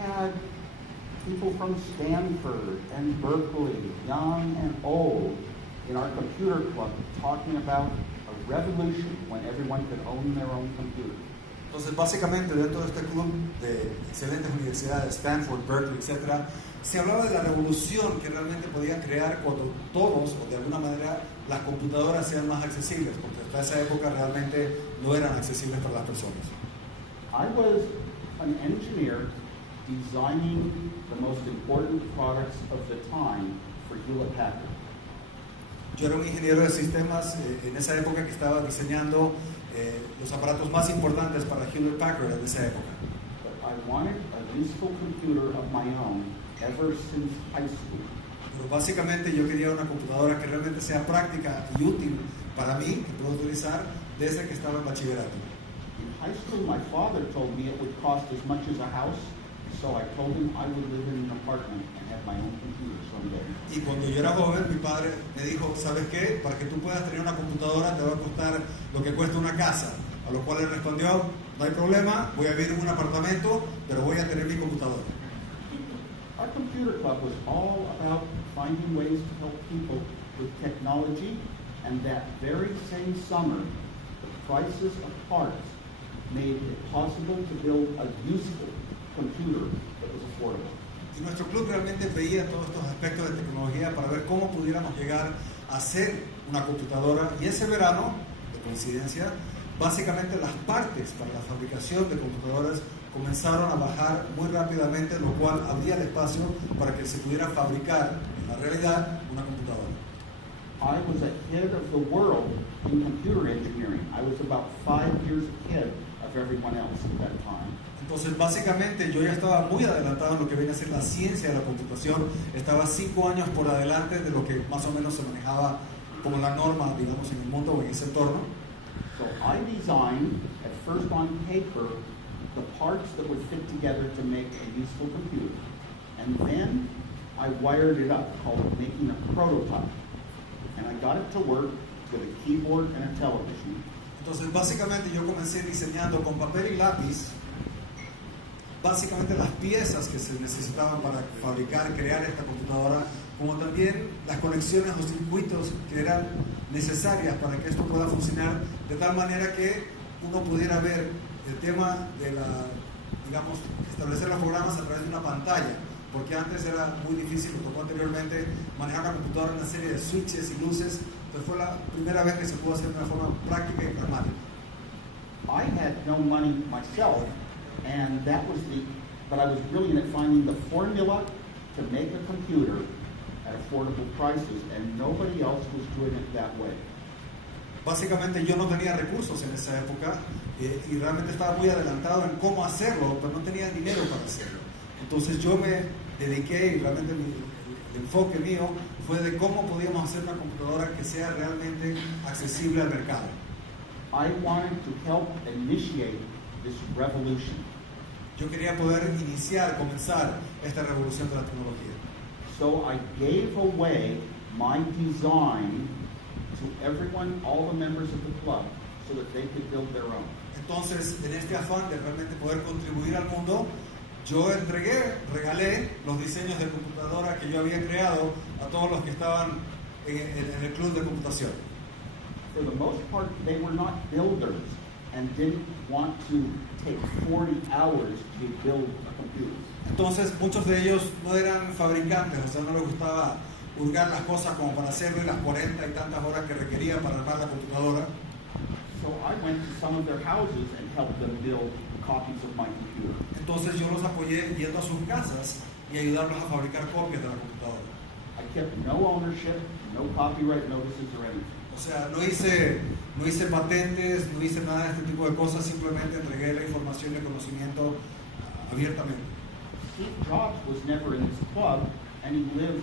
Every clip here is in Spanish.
had people from Stanford and Berkeley, young and old, in our computer club talking about a revolution when everyone could own their own computer. Entonces, básicamente, dentro de este club de excelentes universidades, Stanford, Berkeley, etc., se hablaba de la revolución que realmente podía crear cuando todos, o de alguna manera, las computadoras sean más accesibles, porque hasta esa época realmente no eran accesibles para las personas. I was an engineer designing the most important products of the time for Hewlett Packard. Yo era un ingeniero de sistemas en esa época que estaba diseñando los aparatos más importantes para Hewlett Packard en esa época. But I wanted a useful computer of my own ever since high school. Pero básicamente yo quería una computadora que realmente sea práctica y útil para mí, que puedo utilizar desde que estaba en bachillerato. In high school, my father told me it would cost as much as a house, so I told him I would live in an apartment and have my own computer someday. Y cuando yo era joven, mi padre me dijo, ¿sabes qué? Para que tú puedas tener una computadora te va a costar lo que cuesta una casa. A lo cual él respondió, no hay problema, voy a vivir en un apartamento, pero voy a tener mi computadora. Our computer club was all about finding ways to help people with technology, and that very same summer, the prices of parts made it possible to build a useful computer that was affordable. Y nuestro club realmente veía todos estos aspectos de tecnología para ver cómo pudiéramos llegar a hacer una computadora. Y ese verano, de coincidencia, básicamente las partes para la fabricación de computadoras comenzaron a bajar muy rápidamente, lo cual abría el espacio para que se pudiera fabricar en la realidad una computadora. I was ahead of the world in computer engineering. I was about 5 years ahead of everyone else at that time. Entonces, básicamente, yo ya estaba muy adelantado en lo que viene a ser la ciencia de la computación. Estaba 5 años por adelante de lo que más o menos se manejaba como la norma, digamos, en el mundo o en ese entorno. So I designed, at first on paper, the parts that would fit together to make a useful computer. And then I wired it up, called making a prototype. And I got it to work with a keyboard and a television. Entonces, básicamente, yo comencé diseñando con papel y lápiz básicamente las piezas que se necesitaban para fabricar, crear esta computadora, como también las conexiones o circuitos que eran necesarias para que esto pueda funcionar de tal manera que uno pudiera ver el tema de digamos, establecer los programas a través de una pantalla, porque antes era muy difícil, lo tocó anteriormente, manejar la computadora en una serie de switches y luces. Entonces fue la primera vez que se pudo hacer de una forma práctica y pragmática. I had no money myself, and but I was brilliant at finding the formula to make a computer at affordable prices, and nobody else was doing it that way. Básicamente yo no tenía recursos en esa época y realmente estaba muy adelantado en cómo hacerlo, pero no tenía dinero para hacerlo. Entonces yo me dediqué y realmente el enfoque mío fue de cómo podíamos hacer una computadora que sea realmente accesible al mercado. I wanted to help initiate this revolution. Yo quería poder comenzar esta revolución de la tecnología. So I gave away my design to everyone, all the members of the club, so that they could build their own. Entonces, en este afán de realmente poder contribuir al mundo, yo regalé los diseños de computadora que yo había creado a todos los que estaban en el club de computación. For the most part, they were not builders and didn't want to take 40 hours to build a computer. Entonces, muchos de ellos no eran fabricantes, o sea, no les gustaba hurgar las cosas como para hacerlo y las 40 y tantas horas que requería para armar la computadora. So I went to some of their houses and helped them build copies of my computer. Entonces yo los apoyé yendo a sus casas y ayudarlos a fabricar copias de la computadora. I kept no ownership, no copyright notices or anything. O sea, no hice patentes, no hice nada de este tipo de cosas, simplemente entregué la información y el conocimiento abiertamente. Steve Jobs was never in this club, and he lived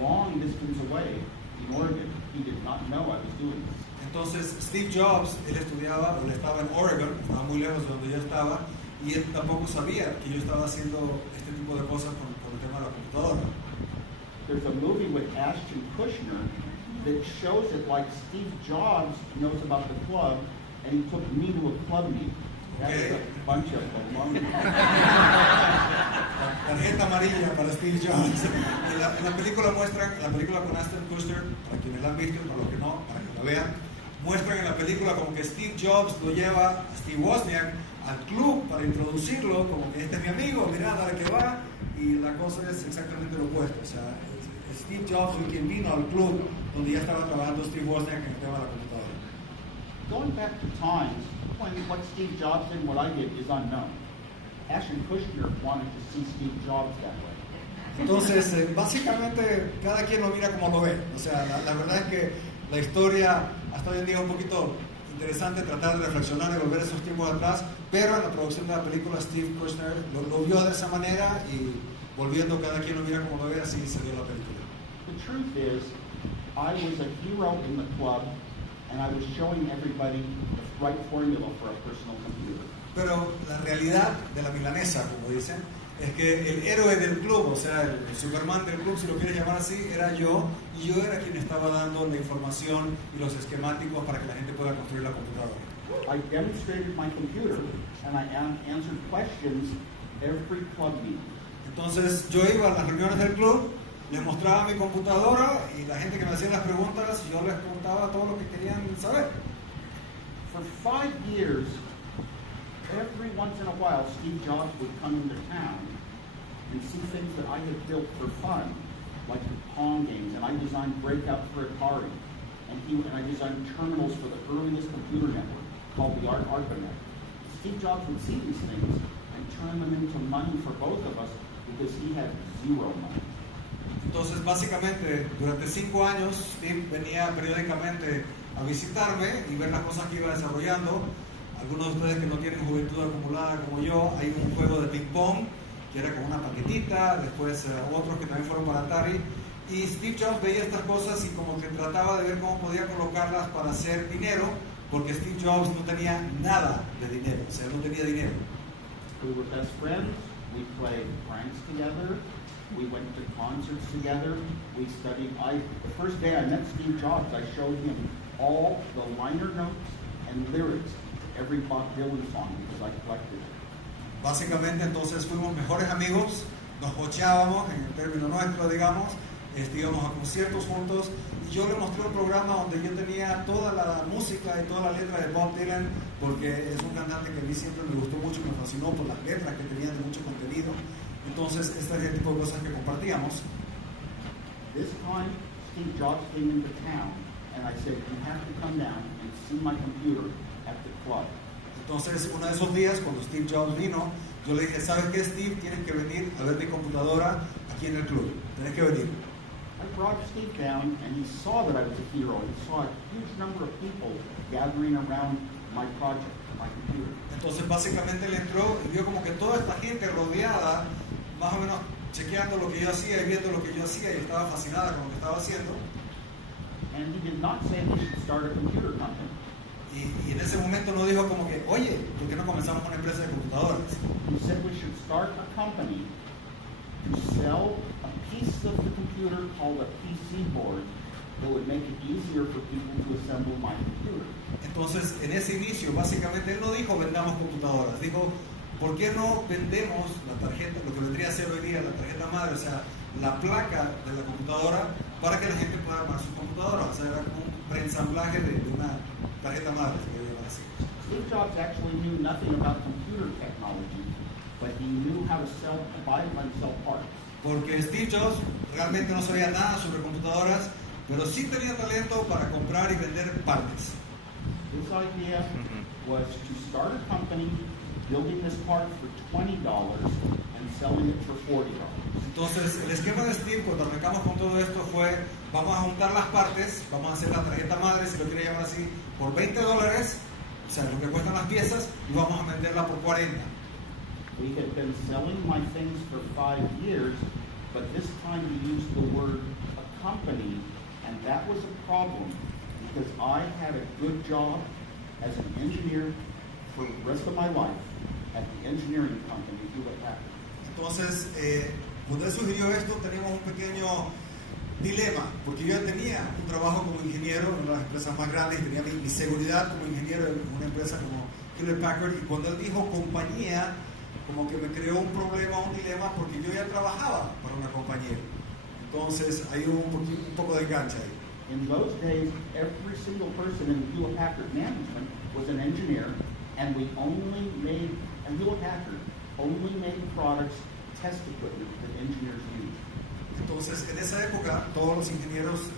long distance away in Oregon. He did not know I was doing this. Entonces, Steve Jobs, él estaba en Oregon, estaba muy lejos de donde yo estaba, y él tampoco sabía que yo estaba haciendo este tipo de cosas con el tema de la computadora. There's a movie with Ashton Kutcher that shows it like Steve Jobs knows about the club, and he took me to a club meeting. That was a bunch of baloney. amarilla para Steve Jobs. En la película muestran, la película con Ashton Kutcher, para quienes la han visto, para los que no, para que la vean, muestran en la película como que Steve Jobs lo lleva a Steve Wozniak al club para introducirlo, como que este es mi amigo, mirá, dale que va, y la cosa es exactamente lo opuesto. O sea, Steve Jobs fue quien vino al club donde ya estaba trabajando Steve Wozniak en el tema de la computadora. Going back to times when what Steve Jobs did and what I did is unknown. Ashton Kutcher wanted to see Steve Jobs that way. Entonces, básicamente, cada quien lo mira como lo ve. O sea, la verdad es que la historia hasta hoy en día es un poquito interesante tratar de reflexionar y volver esos tiempos atrás, pero en la producción de la película Steve Kutcher lo vio de esa manera y volviendo cada quien lo mira como lo ve, así se dio la película. The truth is, I was a hero in the club and I was showing everybody the right formula for a personal computer. Pero la realidad de la milanesa, como dicen, es que el héroe del club, o sea, el Superman del club, si lo quieres llamar así, era yo, y yo era quien estaba dando la información y los esquemáticos para que la gente pueda construir la computadora. I demonstrated my computer and I answered questions every club meeting. Entonces yo iba a las reuniones del club, les mostraba mi computadora y la gente que me hacía las preguntas, yo les preguntaba todo lo que querían saber. For 5 years, every once in a while, Steve Jobs would come into town and see things that I had built for fun, like the Pong games, and I designed Breakout for Atari, and I designed terminals for the earliest computer network called the ARPANET. Steve Jobs would see these things and turn them into money for both of us because he had zero money. Entonces, básicamente, durante 5 años, Steve venía periódicamente a visitarme y ver las cosas que iba desarrollando. Algunos de ustedes que no tienen juventud acumulada como yo, hay un juego de ping pong que era como una paquetita, después otros que también fueron para Atari, y Steve Jobs veía estas cosas y como que trataba de ver cómo podía colocarlas para hacer dinero, porque Steve Jobs no tenía nada de dinero, o sea, no tenía dinero. We were best friends, we played pranks together, we went to concerts together, we studied. The first day I met Steve Jobs, I showed him all the liner notes and lyrics to every Bob Dylan song because I collected it. Básicamente entonces fuimos mejores amigos, nos bocheábamos en el término nuestro, digamos, íbamos a conciertos juntos y yo le mostré un programa donde yo tenía toda la música y toda la letra de Bob Dylan porque es un cantante que a mí siempre me gustó mucho, me fascinó por las letras que tenían de mucho contenido. Entonces este es el tipo de cosas que compartíamos. This time Steve Jobs came into town and I said, you have to come down and see my computer at the club. Entonces, uno de esos días, cuando Steve Jobs vino, yo le dije, ¿sabes qué, Steve? Tienes que venir a ver mi computadora aquí en el club. Tienes que venir. I brought Steve down, and he saw that I was a hero. He saw a huge number of people gathering around my project, my computer. Entonces, básicamente, él entró y vio como que toda esta gente rodeada, más o menos chequeando lo que yo hacía y viendo lo que yo hacía, y estaba fascinada con lo que estaba haciendo. And he did not say we should start a computer company. Y en ese momento no dijo como que, oye, ¿por qué no comenzamos una empresa de computadoras? He said we should start a company to sell a piece of the computer called a PC board that would make it easier for people to assemble my computer. Entonces, en ese inicio, básicamente, él no dijo vendamos computadoras, dijo, ¿por qué no vendemos la tarjeta, lo que vendría a ser hoy día la tarjeta madre, o sea, la placa de la computadora, para que la gente pueda armar su computadora? O sea, era como un preensamblaje de una tarjeta madre, si quería llamar así. Steve Jobs actually knew nothing about computer technology, but he knew how to buy and sell parts. Porque Steve Jobs realmente no sabía nada sobre computadoras, pero sí tenía talento para comprar y vender partes. His idea was to start a company building this part for $20 and selling it for $40. Entonces, el esquema de Steve, cuando arrancamos con todo esto, fue, vamos a juntar las partes, vamos a hacer la tarjeta madre, si lo quiere llamar así, por $20, o sea, lo que cuestan las piezas, y vamos a venderla por $40. We had been selling my things for 5 years, but this time we used the word a company, and that was a problem because I had a good job as an engineer for the rest of my life at the engineering company, Hewlett Packard. Entonces, cuando él sugirió esto, teníamos un pequeño dilema, porque yo ya tenía un trabajo como ingeniero en una de las empresas más grandes, tenía mi seguridad como ingeniero en una empresa como Hewlett Packard, y cuando él dijo compañía, como que me creó un problema, un dilema, porque yo ya trabajaba para una compañía. Entonces hay un poco de enganche ahí. In those days, every single person in Hewlett Packard management was an engineer, and Hewlett Packard only made products, test equipment that engineers used. Entonces, en esa época, todos los ingenieros,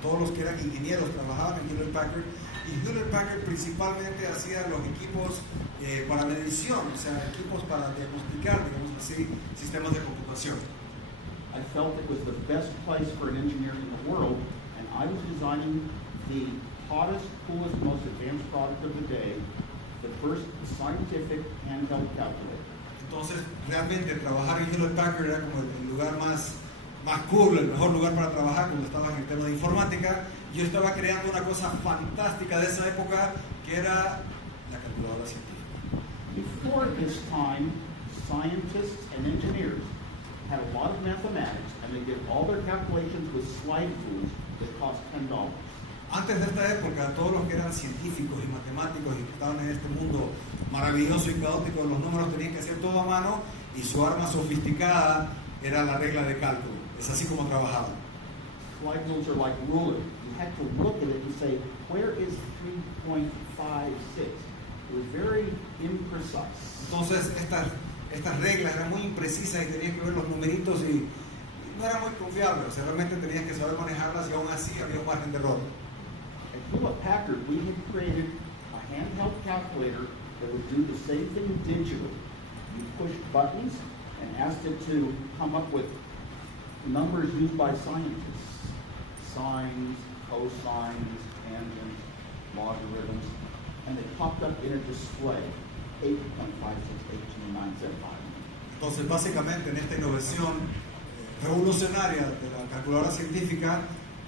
todos los que eran ingenieros trabajaban en Hewlett Packard, y Hewlett Packard principalmente hacía los equipos para medición, o sea, equipos para diagnosticar, digamos así, sistemas de computación. I felt it was the best place for an engineer in the world, and I was designing the hottest, coolest, most advanced product of the day, the first scientific handheld calculator. Entonces, realmente trabajar en Hewlett Packard era como el lugar más cool, el mejor lugar para trabajar cuando estaba en el tema de informática. Yo estaba creando una cosa fantástica de esa época que era la calculadora científica. Before this time, scientists and engineers had a lot of mathematics, and they did all their calculations with slide rules that cost $10. Antes de esta época, todos los que eran científicos y matemáticos y que estaban en este mundo maravilloso y caótico, los números tenían que hacer todo a mano, y su arma sofisticada era la regla de cálculo. Es así como trabajaban. Slide rules are like rulers. You had to look at it and say, where is 3.56? It was very imprecise. Entonces, estas reglas eran muy imprecisas y tenías que ver los numeritos y no era muy confiable. O sea, realmente tenías que saber manejarlas, y aún así había un margen de error. At Hewlett Packard, we had created a handheld calculator that would do the same thing digitally. You pushed buttons and asked it to come up with numbers used by scientists. Sines, cosines, tangents, logarithms, and they popped up in a display. 8.56, 18.975. Entonces, básicamente, en esta innovación revolucionaria de la calculadora científica,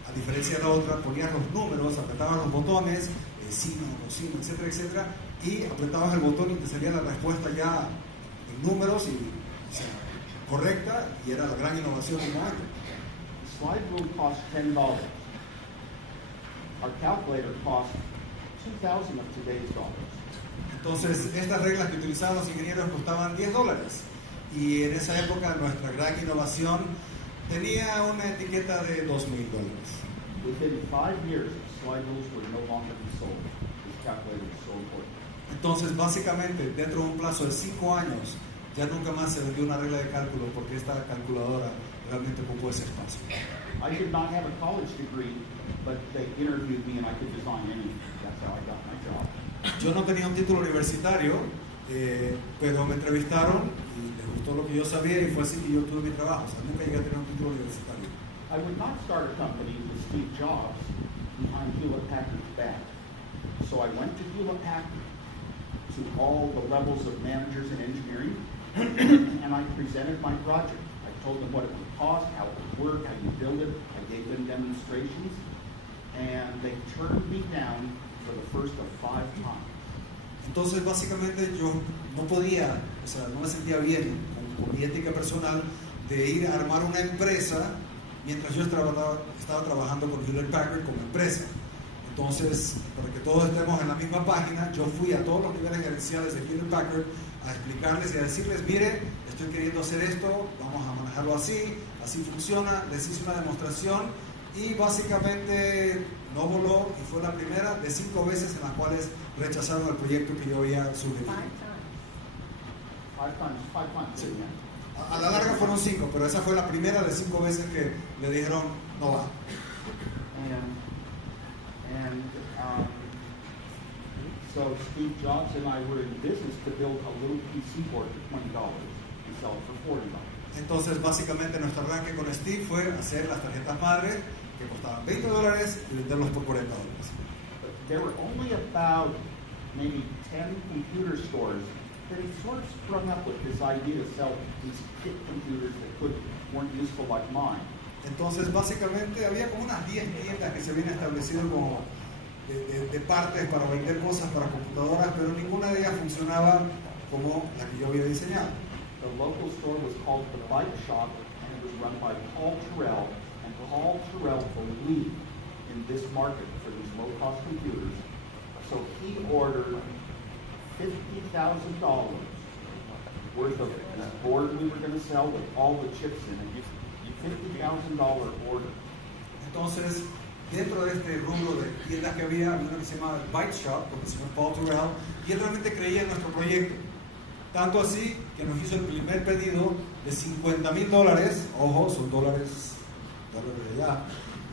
a diferencia de la otra, ponías los números, apretabas los botones, sino, cosino, etcétera, etcétera, y apretabas el botón y te salía la respuesta ya en números, y, o sea, correcta, y era la gran innovación del momento. The slide rule cost $10. Our calculator cost 2,000 of today's dollars. Entonces, estas reglas que utilizaban los ingenieros costaban $10, y en esa época nuestra gran innovación tenía una etiqueta de $2,000. Within 5 years, slide rules would no longer be sold. This calculator was so important. Entonces, básicamente, dentro de un plazo de 5 años, ya nunca más se vendió una regla de cálculo, porque esta calculadora realmente ocupó ese espacio. I did not have a college degree, but they interviewed me and I could design anything. That's how I got my job. Yo no tenía un título universitario, pero me entrevistaron y les gustó lo que yo sabía, y fue así que yo tuve mi trabajo. O sea, nunca llegué a tener un título universitario. I would not start a company with Steve Jobs behind Hewlett Packard's back. So I went to Hewlett Packard, to all the levels of managers and engineering, and I presented my project. I told them what it would cost, how it would work, how you build it. I gave them demonstrations, and they turned me down for the first of 5 times. Entonces, básicamente, yo no podía, o sea, no me sentía bien con mi ética personal de ir a armar una empresa mientras yo estaba trabajando con Hewlett Packard como empresa. Entonces, para que todos estemos en la misma página, yo fui a todos los niveles gerenciales de Hewlett Packard a explicarles y a decirles, mire, estoy queriendo hacer esto, vamos a manejarlo así, así funciona. Les hice una demostración y básicamente no voló, y fue la primera de 5 veces en las cuales rechazaron el proyecto que yo había sugerido. 5 times. Sí. A la larga fueron 5, pero esa fue la primera de 5 veces que le dijeron no va. So Steve Jobs and I were in business to build a little PC board for $20 and sell it for $40. Entonces, básicamente, nuestro arranque con Steve fue hacer las tarjetas madre que costaban $20 y venderlos por $40. But there were only about maybe 10 computer stores that had sort of sprung up with this idea to sell these kit computers that weren't useful like mine. Entonces, básicamente, había como unas 10 tiendas que se habían establecido como de partes para vender cosas para computadoras, pero ninguna de ellas funcionaba como la que yo había diseñado. The local store was called the Bike Shop, and it was run by Paul Terrell, and Paul Terrell believed in this market for these low-cost computers, so he ordered $50,000 worth of this board we were going to sell with all the chips in it. $50,000 order. Entonces, dentro de este rubro de tiendas que había una que se llamaba Bite Shop, con el señor Paul Terrell, y él realmente creía en nuestro proyecto. Tanto así que nos hizo el primer pedido de $50,000, ojo, son dólares de allá,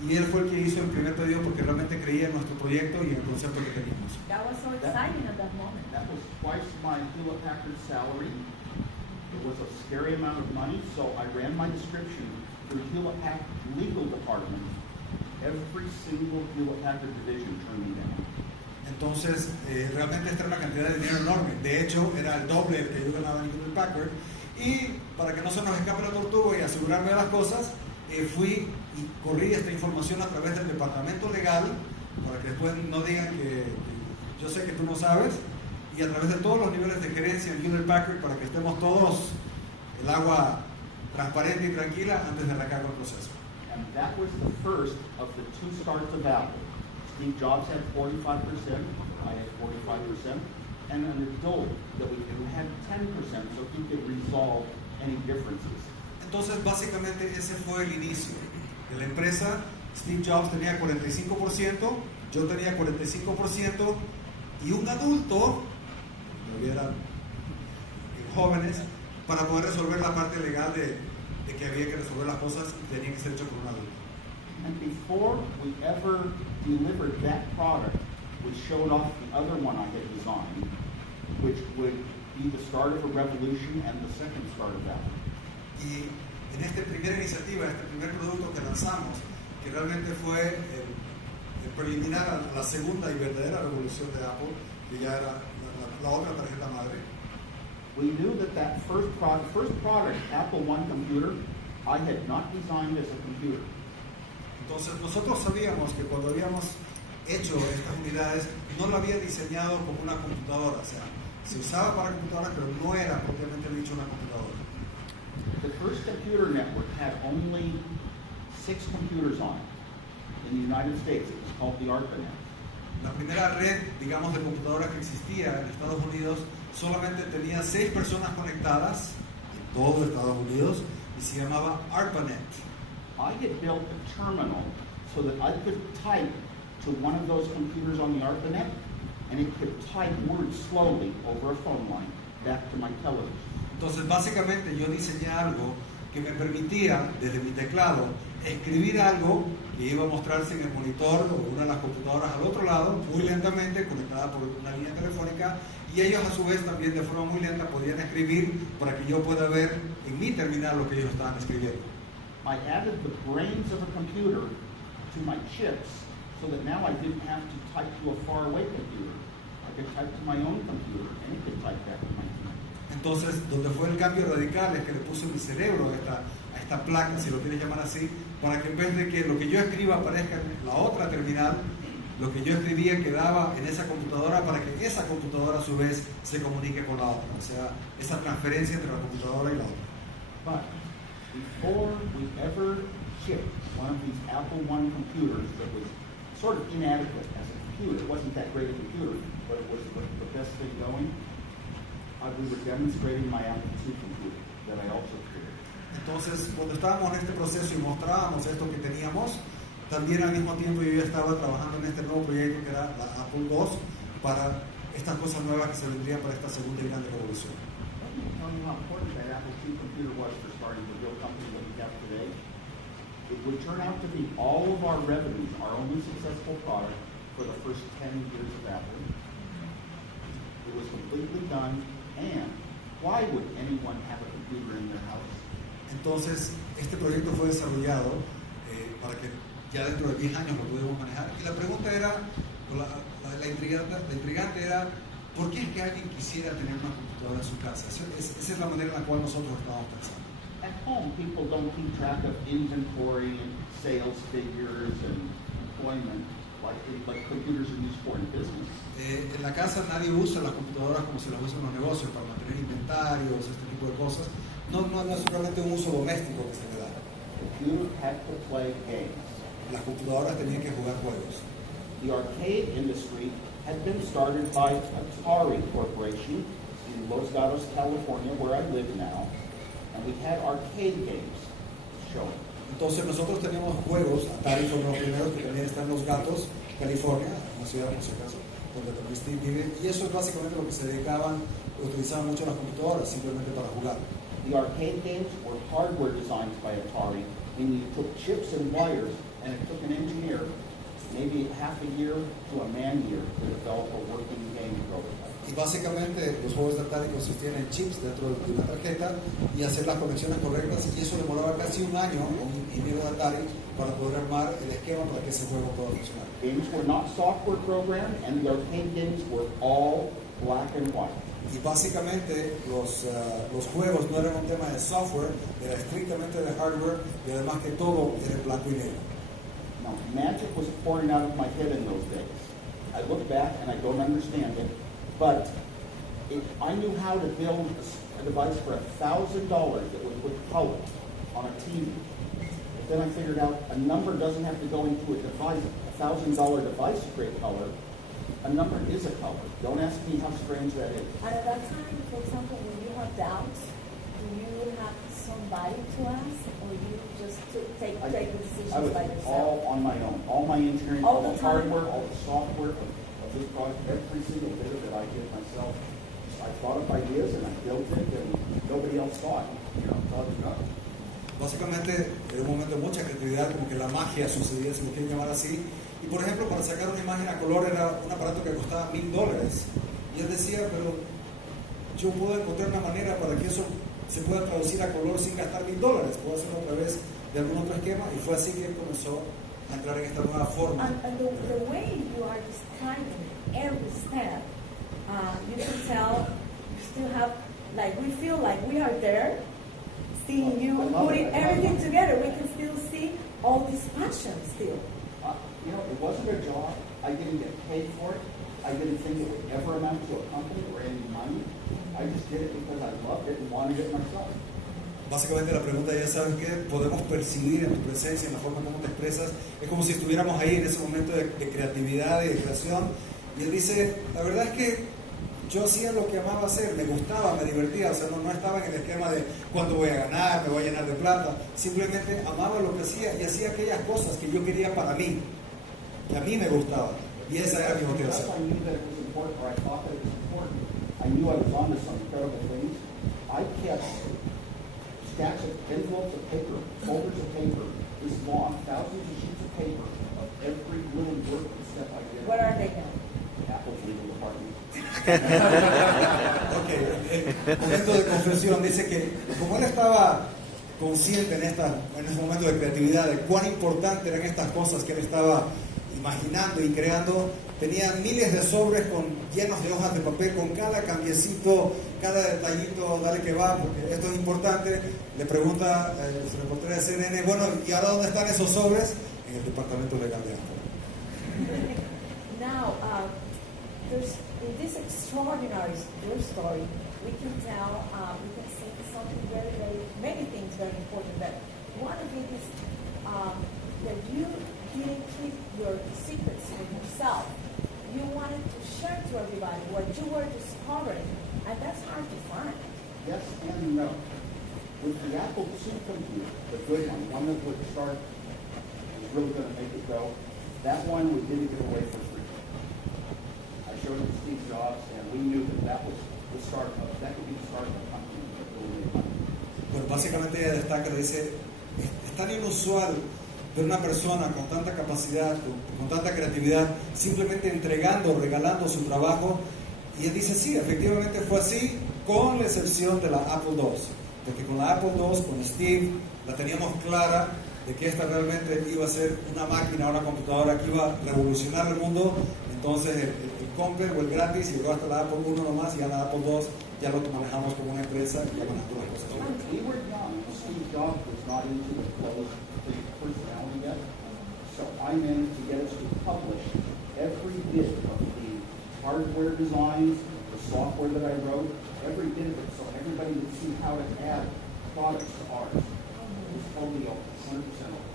y él fue el que hizo el primer pedido porque realmente creía en nuestro proyecto y en el concepto que teníamos. That was so exciting at that moment. That was twice my Hewlett Packard salary. It was a scary amount of money, so I ran my description through Hewlett Packard legal department. Every single Hewlett Packard division turned me down. Entonces, realmente esta era una cantidad de dinero enorme. De hecho, era el doble del que yo ganaba en Hewlett Packard. Y para que no se nos escape la tortuga y asegurarme de las cosas, fui y corrí esta información a través del departamento legal, para que después no digan que yo sé que tú no sabes, y a través de todos los niveles de gerencia en Hewlett Packard, para que estemos todos el agua transparente y tranquila antes de arrancar el proceso. And that was the first of the two starts of Apple. Steve Jobs had 45%, I had 45%, and an adult that we had 10% so he could resolve any differences. Entonces, básicamente, ese fue el inicio de la empresa. Steve Jobs tenía 45%, yo tenía 45%, y un adulto, todavía eran jóvenes, para poder resolver la parte legal de que había que resolver las cosas y tenía que ser hecho por un adulto. And before we ever delivered that product, we showed off the other one I had designed, which would be the start of a revolution and the second start of that. Y en esta primera iniciativa, este primer producto que lanzamos, que realmente fue el preliminar a la segunda y verdadera revolución de Apple, que ya era la otra tarjeta madre, we knew that first product, Apple I computer, I had not designed as a computer. Entonces nosotros sabíamos que cuando habíamos hecho estas unidades no lo había diseñado como una computadora, o sea, se usaba para computadoras pero no era propiamente dicho una computadora. The first computer network had only 6 computers on it. In the United States, it was called the ARPANET. La primera red, digamos, de computadoras que existía en Estados Unidos solamente tenía 6 personas conectadas en todo Estados Unidos y se llamaba ARPANET. I had built a terminal so that I could type to one of those computers on the ARPANET, and it could type words slowly over a phone line back to my television. Entonces, básicamente, yo diseñé algo que me permitía, desde mi teclado, escribir algo que iba a mostrarse en el monitor o en una de las computadoras al otro lado, muy lentamente, conectada por una línea telefónica, y ellos a su vez también de forma muy lenta podían escribir para que yo pueda ver en mi terminal lo que ellos estaban escribiendo. I added the brains of a computer to my chips so that now I didn't have to type to a faraway computer. I could type to my own computer and it could type back to my computer. Entonces, donde fue el cambio radical es que le puse mi cerebro a esta placa, si lo quieres llamar así, para que en vez de que lo que yo escriba aparezca en la otra terminal, lo que yo escribía quedaba en esa computadora para que esa computadora a su vez se comunique con la otra, o sea, esa transferencia entre la computadora y la otra. But before we ever shipped one of these Apple I computers that was sort of inadequate as a computer, it wasn't that great a computer, but it was the best thing going, we were demonstrating my Apple II computer that I also created. Entonces, cuando estábamos en este proceso y mostrábamos esto que teníamos, también al mismo tiempo yo ya estaba trabajando en este nuevo proyecto que era la Apple II para estas cosas nuevas que se vendrían para esta segunda y grande revolución. Let me tell you how important that Apple II computer was for starting the real company that we have today. It would turn out to be all of our revenues, our only successful product for the first 10 years of Apple. It was completely done, and why would anyone have a computer in their house? Entonces, este proyecto fue desarrollado para que ya dentro de 10 años lo pudiéramos manejar. Y la pregunta era, la intrigante era, ¿por qué es que alguien quisiera tener una computadora en su casa? Esa es la manera en la cual nosotros estábamos pensando. At home, people don't keep track of inventory and sales figures and employment like computers are used for in business. En la casa nadie usa las computadoras como se las usan en los negocios para mantener inventarios, este tipo de cosas. No es realmente un uso doméstico que se le da. Computers had to play games. Las computadoras tenían que jugar juegos. The arcade industry had been started by Atari Corporation in Los Gatos, California, where I live now, and we had arcade games showing. Entonces nosotros teníamos juegos, Atari fueron los primeros que también están en Los Gatos, California, una ciudad por si acaso, donde también Steve vive, y eso es básicamente lo que se dedicaban, utilizaban mucho las computadoras, simplemente para jugar. The arcade games were hardware designed by Atari, meaning you took chips and wires, and it took an engineer maybe half a year to a man-year to develop a working game prototype. Y básicamente los juegos de Atari consistían en chips dentro de una tarjeta y hacer las conexiones correctas, y eso demoraba casi un año o un ingeniero de Atari para poder armar el esquema para que ese juego pueda funcionar. Games were not software programmed, and the arcade games were all black and white. Y básicamente los juegos no eran un tema de software, era estrictamente de hardware, y además que todo era en blanco y negro. Now, magic was pouring out of my head in those days. I look back and I don't understand it, but I knew how to build a device for $1,000 that would put color on a TV. But then I figured out a number doesn't have to go into a device, $1,000 device to create color. A number is a color. Don't ask me how strange that is. And at that time, for example, when you have doubts, do you have somebody to ask, or you just take the I decisions was by yourself? all on my own. All my engineering, All all the the time? hardware, all the software of this project, every single bit of it I did myself. I thought of ideas and I built it, and nobody else saw it. You know, thought it up. Básicamente era un momento de mucha creatividad, como que la magia sucedía, si lo quieren llamar así. Y por ejemplo, para sacar una imagen a color era un aparato que costaba $1,000. Y él decía, pero yo puedo encontrar una manera para que eso se pueda traducir a color sin gastar $1,000. Puedo hacerlo a través de algún otro esquema, y fue así que él comenzó a entrar en esta nueva forma. And the way you are describing every step, you can tell you still have, like, we feel like we are there, seeing you I love putting it. everything together. We can still see all this passion still. You know, it wasn't a job. I didn't get paid for it. I didn't think it would ever amount to a company or any money. I just did it because I loved it and wanted it myself. Básicamente la pregunta, ya saben que podemos percibir en tu presencia, en la forma como te expresas, es como si estuviéramos ahí en ese momento de creatividad y de creación. Y él dice, la verdad es que yo hacía lo que amaba hacer, me gustaba, me divertía, o sea, no estaba en el esquema de cuánto voy a ganar, me voy a llenar de plata, simplemente amaba lo que hacía y hacía aquellas cosas que yo quería para mí, que a mí me gustaba, y esa era mi motivación. Because I knew that it was important, or I thought that it was important. I knew I was onto some incredible things. I kept stacks of envelopes of paper, folders of paper, this long, thousands of sheets of paper of every little work and step I did. Where are they now? Apple's legal department. Ok, el momento de confesión dice que como él estaba consciente en ese momento de creatividad de cuán importante eran estas cosas que él estaba imaginando y creando, tenía miles de sobres llenos de hojas de papel con cada cambiecito, cada detallito, dale que va, porque esto es importante. Le pregunta el reportero de CNN, bueno, ¿y ahora dónde están esos sobres? En el departamento legal de Apple. Now, there's in this extraordinary your story, we can tell, we can see something very, very, many things very important. But one of it is that you didn't keep your secrets for yourself. You wanted to share to everybody what you were discovering, and that's hard to find. Yes and no. With the Apple II computer, the good one that would start, was really going to make it go, that one we didn't give away for free. I showed it to Steve Jobs, and we knew that was the start of, that could be the start of a company that really made money. Bueno, básicamente ella destaca, dice, es tan inusual ver una persona con tanta capacidad, con tanta creatividad, simplemente entregando, regalando su trabajo. Y él dice, sí, efectivamente fue así, con la excepción de la Apple II. Porque con la Apple II, con Steve, la teníamos clara de que esta realmente iba a ser una máquina, una computadora que iba a revolucionar el mundo. Entonces el compre o el gratis llegó hasta la Apple I nomás, y ya la Apple II ya lo manejamos como una empresa y ya manejamos las cosas. We were young. Steve Jobs was not into the closed personality yet. So I managed to get us to publish every bit of the hardware designs, the software that I wrote, every bit of it, so everybody would see how to add products to ours. It was totally open, 100% open.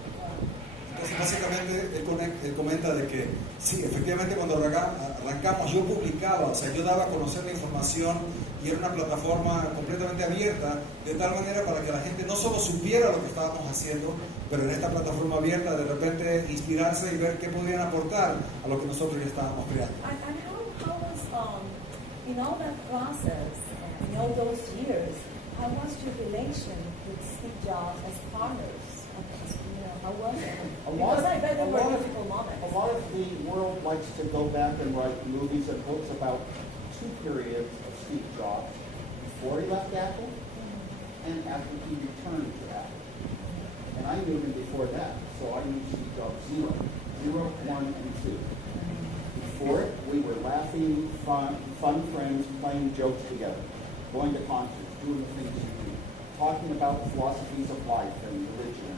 Entonces, básicamente, él comenta de que sí, efectivamente cuando arrancamos yo publicaba, o sea, yo daba a conocer la información y era una plataforma completamente abierta, de tal manera para que la gente no solo supiera lo que estábamos haciendo, pero en esta plataforma abierta de repente inspirarse y ver qué podían aportar a lo que nosotros ya estábamos creando. And how was, in all that process, in all those years, how was your relation with Steve Jobs as partners? How was it? Because I bet there were difficult moments. A lot of the world likes to go back and write movies and books about two periods of Steve Jobs, before he left Apple and after he returned to Apple. And I knew him before that, so I knew Steve Jobs 0, 1, and 2. Before it, we were laughing, fun friends, playing jokes together, going to concerts, doing the things you do, talking about philosophies of life and religion.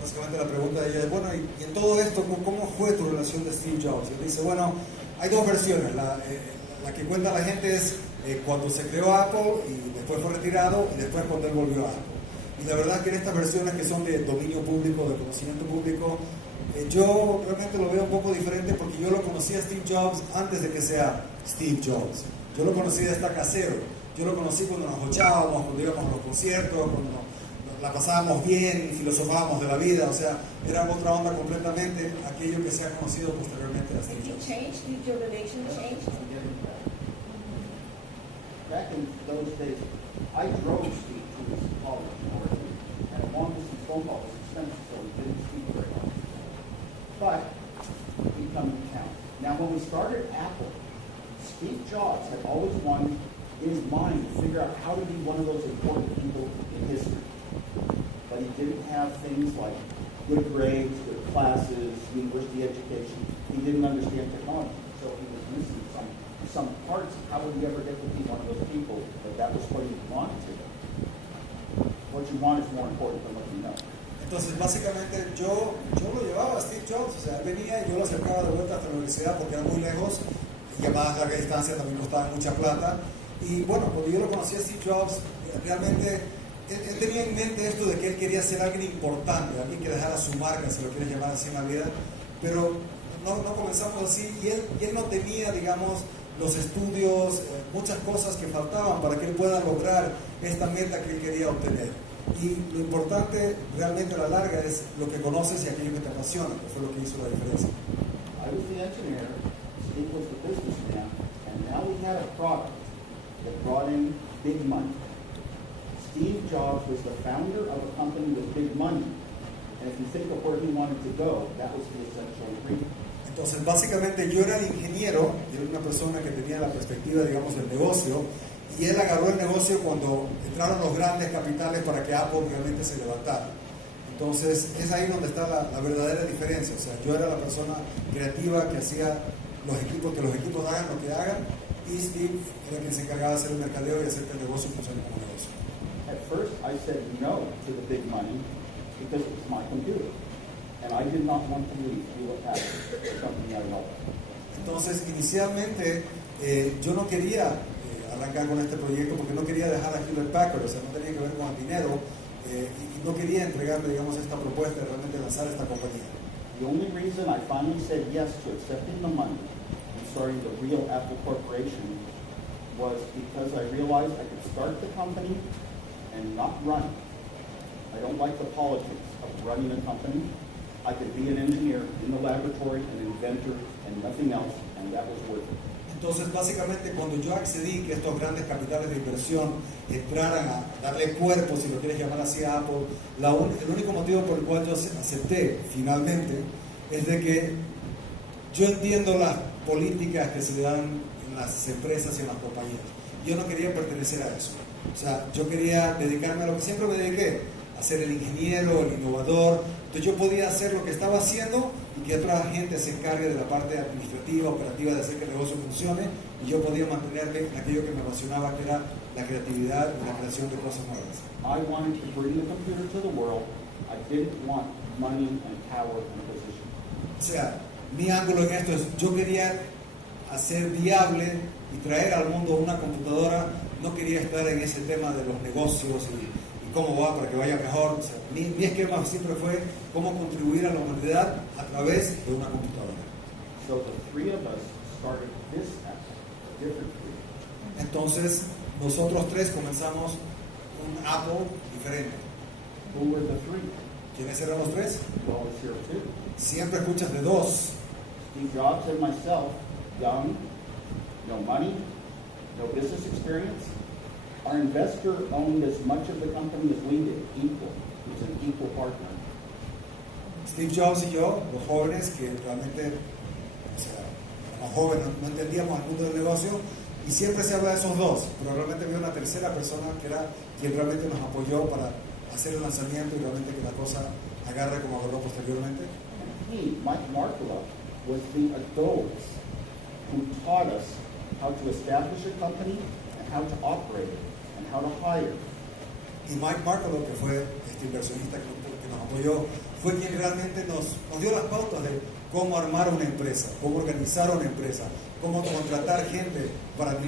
Básicamente la pregunta de ella es, bueno, y en todo esto, ¿cómo fue tu relación de Steve Jobs? Y él dice, bueno, hay dos versiones. La que cuenta la gente es cuando se creó Apple y después fue retirado y después cuando él volvió a Apple. Y la verdad que en estas versiones que son de dominio público, de conocimiento público, yo realmente lo veo un poco diferente porque yo lo conocí a Steve Jobs antes de que sea Steve Jobs. Yo lo conocí de esta casero. Yo lo conocí cuando nos jochábamos, cuando íbamos a los conciertos, cuando la pasábamos bien, filosofábamos de la vida, o sea, era otra onda completamente aquello que se ha conocido posteriormente a Steve Did you Jobs. change? Did your relation change? Back in those days, I drove Steve to his college and a long-distance phone call was expensive, so we didn't speak very often. But he'd come to town. Now, when we started Apple, Steve Jobs had always wanted in his mind to figure out how to be one of those important people in history. But he didn't have things like good grades, good classes, university education. He didn't understand technology, so he was missing some parts of how would he ever get to be one of those people, but that was what he wanted to do. What you want is more important than what you know. Entonces, básicamente, yo lo llevaba a Steve Jobs, o sea, él venía y yo lo acercaba de vuelta hasta la universidad porque era muy lejos, llamadas a larga distancia también costaban mucha plata. Y bueno, cuando yo lo conocí a Steve Jobs, realmente él tenía en mente esto de que él quería ser alguien importante, alguien que dejara su marca, si lo quieres llamar así en la vida, pero no comenzamos así y él no tenía, digamos, los estudios, muchas cosas que faltaban para que él pueda lograr esta meta que él quería obtener. Y lo importante realmente a la larga es lo que conoces y aquello que te apasiona, que fue lo que hizo la diferencia. I was the engineer, Steve was the businessman, and now we had a product that brought in big money. Steve Jobs was the founder of a company with big money. And if you think of where he wanted to go, that was the essential ingredient. Entonces, básicamente yo era el ingeniero, yo era una persona que tenía la perspectiva, digamos, del negocio, y él agarró el negocio cuando entraron los grandes capitales para que Apple realmente se levantara. Entonces, es ahí donde está la verdadera diferencia. O sea, yo era la persona creativa que hacía que los equipos hagan lo que hagan, y Steve era quien se encargaba de hacer el mercadeo y hacer que el negocio funcione como negocio. At first, I said no to the big money because it was my computer. And I did not want to leave Hewlett Packard, the company I loved. Entonces, inicialmente, yo no quería arrancar con este proyecto porque no quería dejar a Hewlett Packard, o sea, no tenía que ver con el dinero, y no quería entregarle, digamos, esta propuesta de realmente lanzar esta compañía. The only reason I finally said yes to accepting the money and starting the real Apple Corporation was because I realized I could start the company and not run it. I don't like the politics of running a company. I could be an engineer in the laboratory, an inventor, and nothing else, and that was worth it. Entonces, básicamente, cuando yo accedí que estos grandes capitales de inversión entraran a darle cuerpo, si lo quieres llamar así, a Apple, el único motivo por el cual yo acepté finalmente es de que yo entiendo las políticas que se dan en las empresas y en las compañías. Yo no quería pertenecer a eso. O sea, yo quería dedicarme a lo que siempre me dediqué, a ser el ingeniero, el innovador. Entonces yo podía hacer lo que estaba haciendo y que otra gente se encargue de la parte administrativa, operativa, de hacer que el negocio funcione, y yo podía mantenerme en aquello que me apasionaba, que era la creatividad y la creación de cosas nuevas. I wanted to bring the computer to the world. I didn't want money and power and position. O sea, mi ángulo en esto es, yo quería hacer viable y traer al mundo una computadora, no quería estar en ese tema de los negocios y cómo va para que vaya mejor. O sea, mi esquema siempre fue cómo contribuir a la humanidad a través de una computadora. So the three of us started this effort, different three. Entonces, nosotros tres comenzamos un Apple diferente. Who were the three? ¿Quiénes eran los tres? Well, it's here too. Siempre escuchas de dos. Steve Jobs and myself, young, no money, no business experience. Our investor owned as much of the company as we did, equal. He was an equal partner. Steve Jobs y yo, los jóvenes que realmente, o sea, los jóvenes no entendíamos el mundo del negocio, y siempre se habla de esos dos, pero realmente había una tercera persona que era quien realmente nos apoyó para hacer el lanzamiento y realmente que la cosa agarre como agarró posteriormente. And he, Mike Markkula, was the adult who taught us how to establish a company and how to operate it and how to hire. Y Mike Markkula, que fue este inversionista que nos apoyó, fue quien realmente nos dio las pautas de cómo armar una empresa, cómo organizar una empresa, cómo contratar gente para administrar